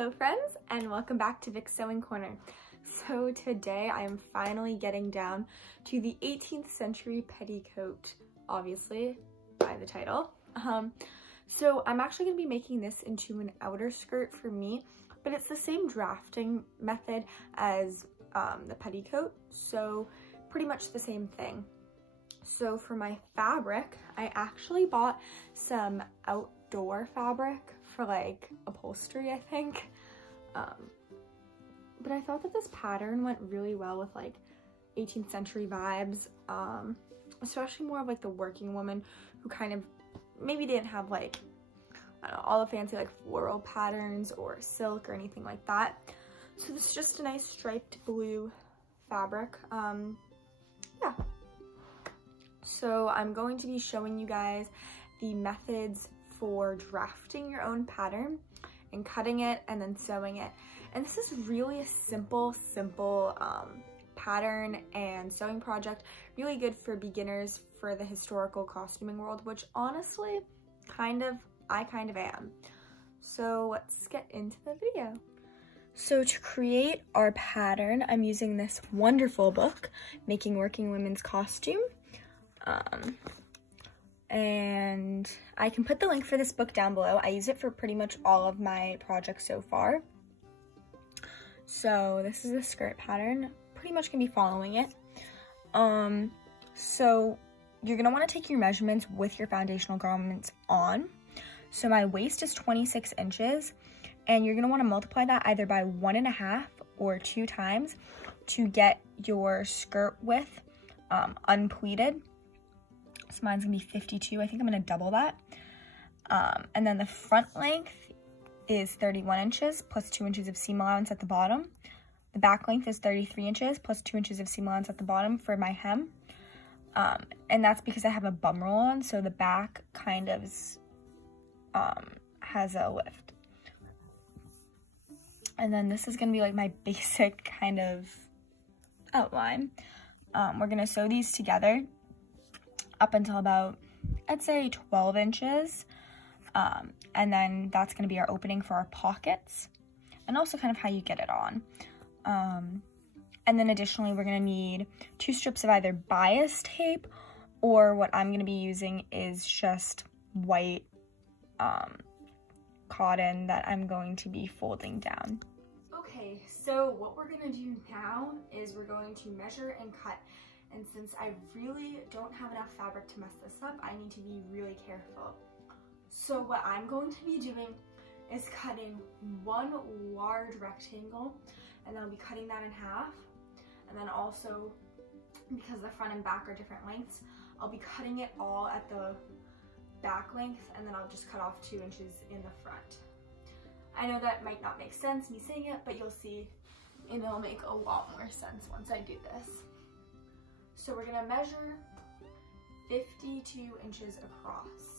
Hello friends, and welcome back to Vic's Sewing Corner. So today I am finally getting down to the 18th century petticoat, obviously by the title. So I'm actually going to be making this into an outer skirt for me, but it's the same drafting method as the petticoat, so pretty much the same thing. So for my fabric, I actually bought some outdoor fabric for like upholstery, I think. But I thought that this pattern went really well with like 18th century vibes, especially more of like the working woman who kind of maybe didn't have like, I don't know, all the fancy like floral patterns or silk or anything like that. So this is just a nice striped blue fabric. Yeah. So I'm going to be showing you guys the methods for drafting your own pattern and cutting it and then sewing it. And this is really a simple pattern and sewing project, really good for beginners for the historical costuming world, which honestly I kind of am. So let's get into the video. So to create our pattern, I'm using this wonderful book, Making Working Women's Costume. And I can put the link for this book down below. I use it for pretty much all of my projects so far. So this is the skirt pattern. Pretty much gonna be following it. So you're gonna wanna take your measurements with your foundational garments on. So my waist is 26 inches, and you're gonna wanna multiply that either by 1.5 or 2 times to get your skirt width unpleated. So mine's gonna be 52. I think I'm gonna double that. And then the front length is 31 inches plus 2 inches of seam allowance at the bottom. The back length is 33 inches plus 2 inches of seam allowance at the bottom for my hem. And that's because I have a bum roll on, so the back kind of has a lift. And then this is gonna be like my basic kind of outline. We're gonna sew these together up until about, I'd say 12 inches. And then that's gonna be our opening for our pockets and also kind of how you get it on. And then additionally, we're gonna need 2 strips of either bias tape, or what I'm gonna be using is just white cotton that I'm going to be folding down. Okay, so what we're gonna do now is we're going to measure and cut. And since I really don't have enough fabric to mess this up, I need to be really careful. So what I'm going to be doing is cutting one large rectangle, and then I'll be cutting that in half. And then also, because the front and back are different lengths, I'll be cutting it all at the back length, and then I'll just cut off 2 inches in the front. I know that might not make sense, me saying it, but you'll see, and it'll make a lot more sense once I do this. So we're gonna measure 52 inches across.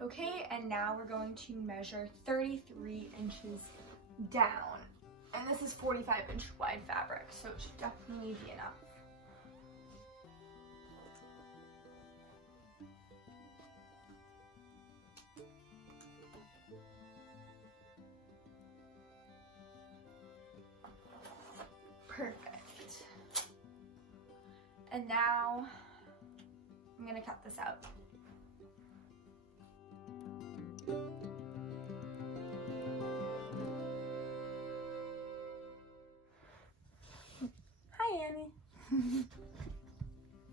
Okay, and now we're going to measure 33 inches down. And this is 45-inch wide fabric, so it should definitely be enough. Perfect. And now I'm gonna cut this out.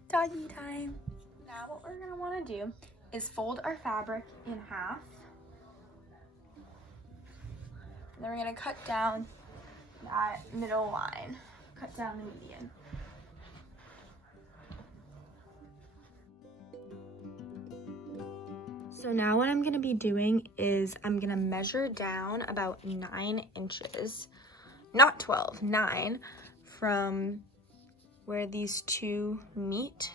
Doggy time. Now what we're gonna wanna do is fold our fabric in half. And then we're gonna cut down that middle line. Cut down the median. So now what I'm gonna be doing is I'm gonna measure down about 9 inches not 12, 9 from where these two meet.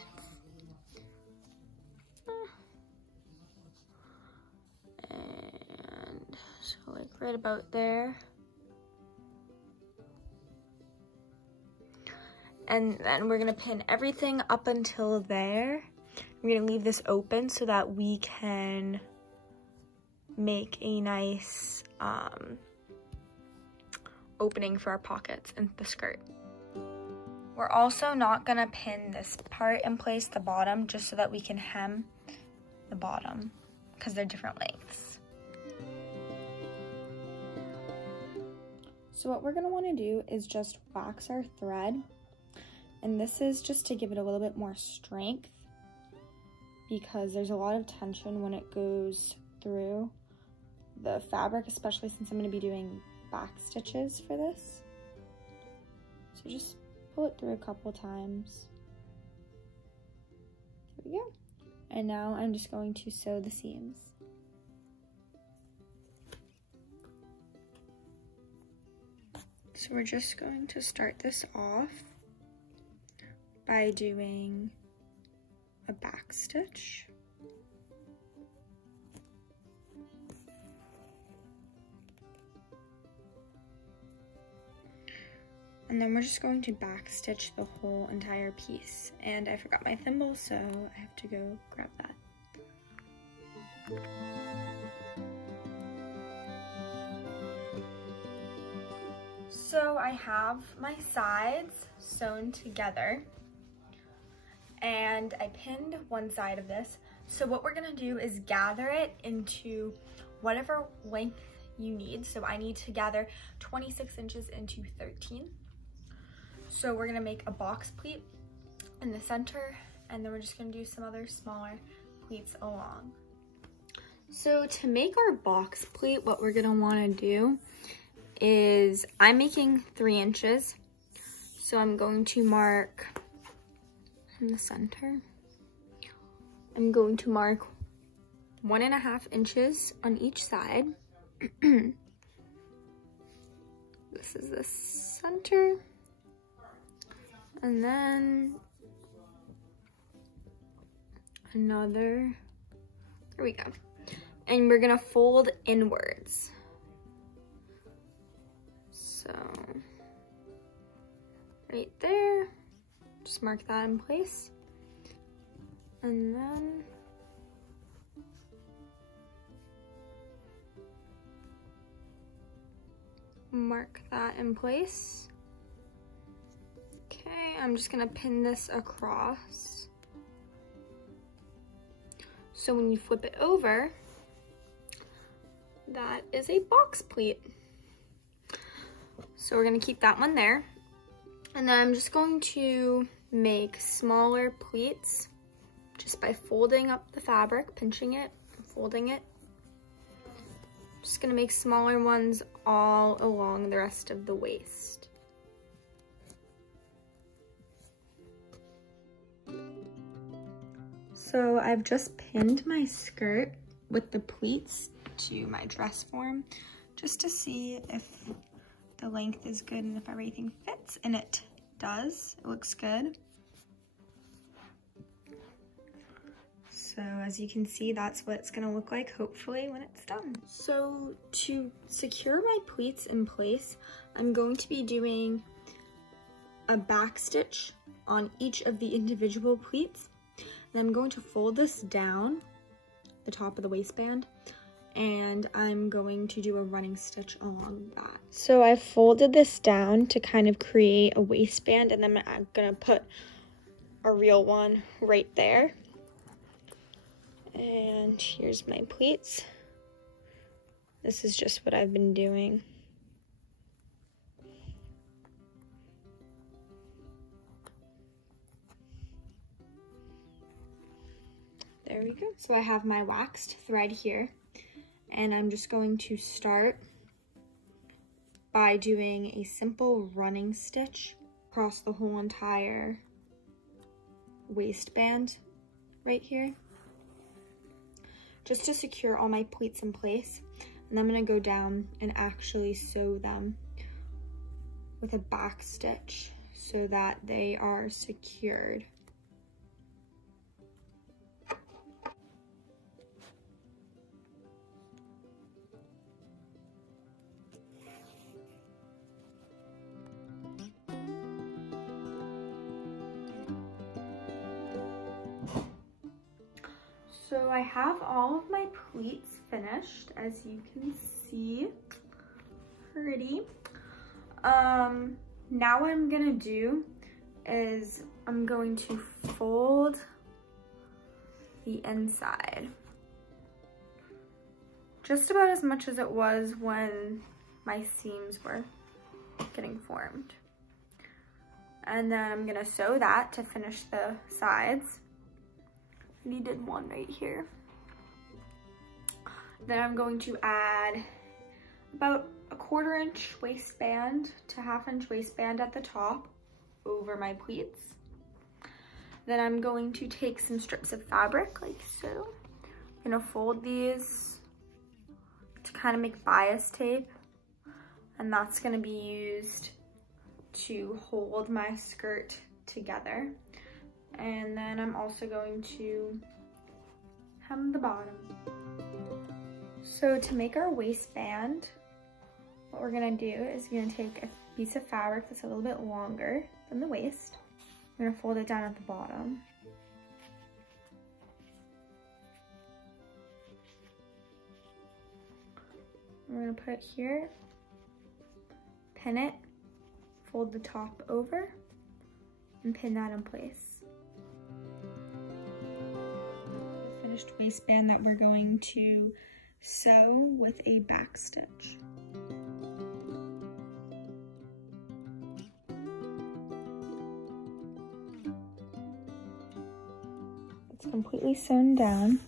And so like right about there. And then we're gonna pin everything up until there. We're gonna leave this open so that we can make a nice opening for our pockets in the skirt. We're also not gonna pin this part in place, the bottom, just so that we can hem the bottom because they're different lengths. So what we're gonna wanna do is just wax our thread. And this is just to give it a little bit more strength because there's a lot of tension when it goes through the fabric, especially since I'm going to be doing back stitches for this. So just pull it through a couple times. There we go. And now I'm just going to sew the seams. So we're just going to start this off by doing a back stitch. And then we're just going to back stitch the whole entire piece. And I forgot my thimble, so I have to go grab that. So I have my sides sewn together. And I pinned one side of this. So what we're gonna do is gather it into whatever length you need. So I need to gather 26 inches into 13. So we're gonna make a box pleat in the center, and then we're just gonna do some other smaller pleats along. So to make our box pleat, what we're gonna wanna do is, I'm making 3 inches. So I'm going to mark in the center. I'm going to mark 1.5 inches on each side. This is the center. And then another, there we go. And we're gonna fold inwards. So right there. Just mark that in place. And then mark that in place. Okay, I'm just gonna pin this across. So when you flip it over, that is a box pleat. So we're gonna keep that one there. And then I'm just going to make smaller pleats just by folding up the fabric, pinching it, and folding it. Just gonna make smaller ones all along the rest of the waist. So I've just pinned my skirt with the pleats to my dress form just to see if the length is good and if everything fits, and it does. It looks good. So as you can see, that's what it's gonna look like hopefully when it's done. So to secure my pleats in place, I'm going to be doing a back stitch on each of the individual pleats. And I'm going to fold this down the top of the waistband, and I'm going to do a running stitch along that. So I folded this down to kind of create a waistband, and then I'm gonna put a real one right there. And here's my pleats. This is just what I've been doing. There we go. So I have my waxed thread here, and I'm just going to start by doing a simple running stitch across the whole entire waistband right here, just to secure all my pleats in place. And I'm gonna go down and actually sew them with a back stitch so that they are secured. So I have all of my pleats finished, as you can see. Pretty. Now what I'm gonna do is I'm going to fold the inside just about as much as it was when my seams were getting formed. And then I'm gonna sew that to finish the sides. I needed one right here. Then I'm going to add about a 1/4 inch waistband to 1/2 inch waistband at the top over my pleats. Then I'm going to take some strips of fabric like so. I'm gonna fold these to kind of make bias tape, and that's gonna be used to hold my skirt together. And then I'm also going to hem the bottom. So to make our waistband, what we're gonna do is you're gonna take a piece of fabric that's a little bit longer than the waist. We're gonna fold it down at the bottom. We're gonna put it here, pin it, fold the top over, and pin that in place. Finished waistband that we're going to sew with a back stitch. It's completely sewn down,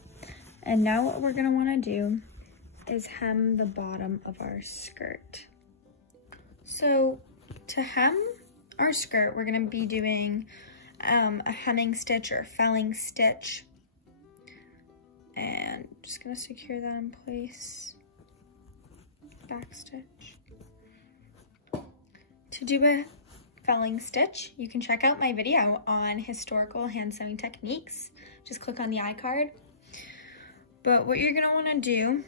and now what we're going to want to do is hem the bottom of our skirt. So to hem our skirt, we're going to be doing a hemming stitch or felling stitch. And just gonna secure that in place. Back stitch. To do a felling stitch, you can check out my video on historical hand sewing techniques. Just click on the iCard. But what you're gonna wanna do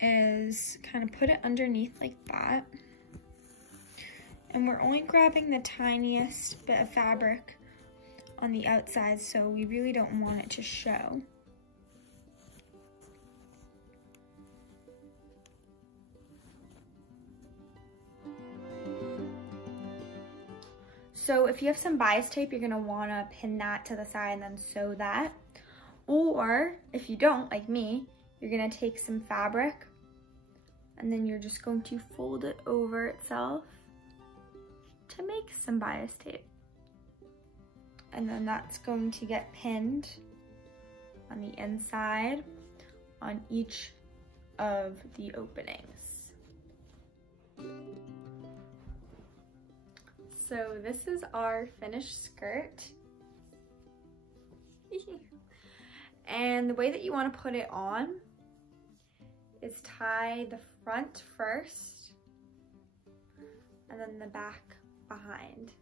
is kind of put it underneath like that. And we're only grabbing the tiniest bit of fabric on the outside, so we really don't want it to show. So if you have some bias tape, you're gonna wanna pin that to the side and then sew that. Or if you don't, like me, you're gonna take some fabric and then you're just going to fold it over itself to make some bias tape. And then that's going to get pinned on the inside on each of the openings. So this is our finished skirt. And the way that you want to put it on is tie the front first and then the back behind.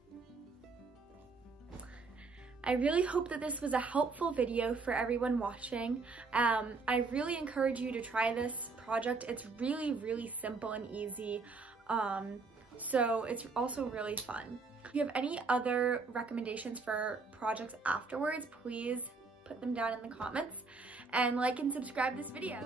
I really hope that this was a helpful video for everyone watching. I really encourage you to try this project. It's really, really simple and easy. So it's also really fun. If you have any other recommendations for projects afterwards, please put them down in the comments and like and subscribe this video.